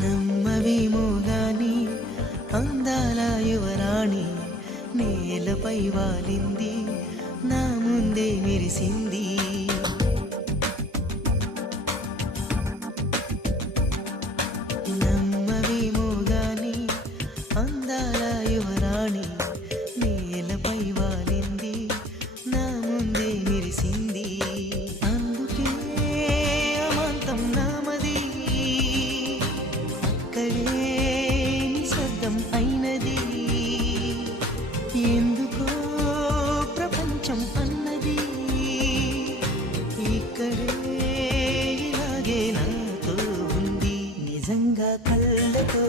నమ్మవేమో గాని అందాల యువరాణి నేలపై వాలింది, నా ముందే మెరిసింది. నమ్మవేమో గాని అందాల యువరాణి నేలపై వాలింది, నా ముందే మెరిసింది. అందుకే అమాంతం నామది, అక్కడే నిశ్శబ్దం అయినది. ఎందుకో ప్రపంచం అన్నది ఇక్కడే ఇలాగే నాతో ఉంది. నిజంగా కళ్ళతో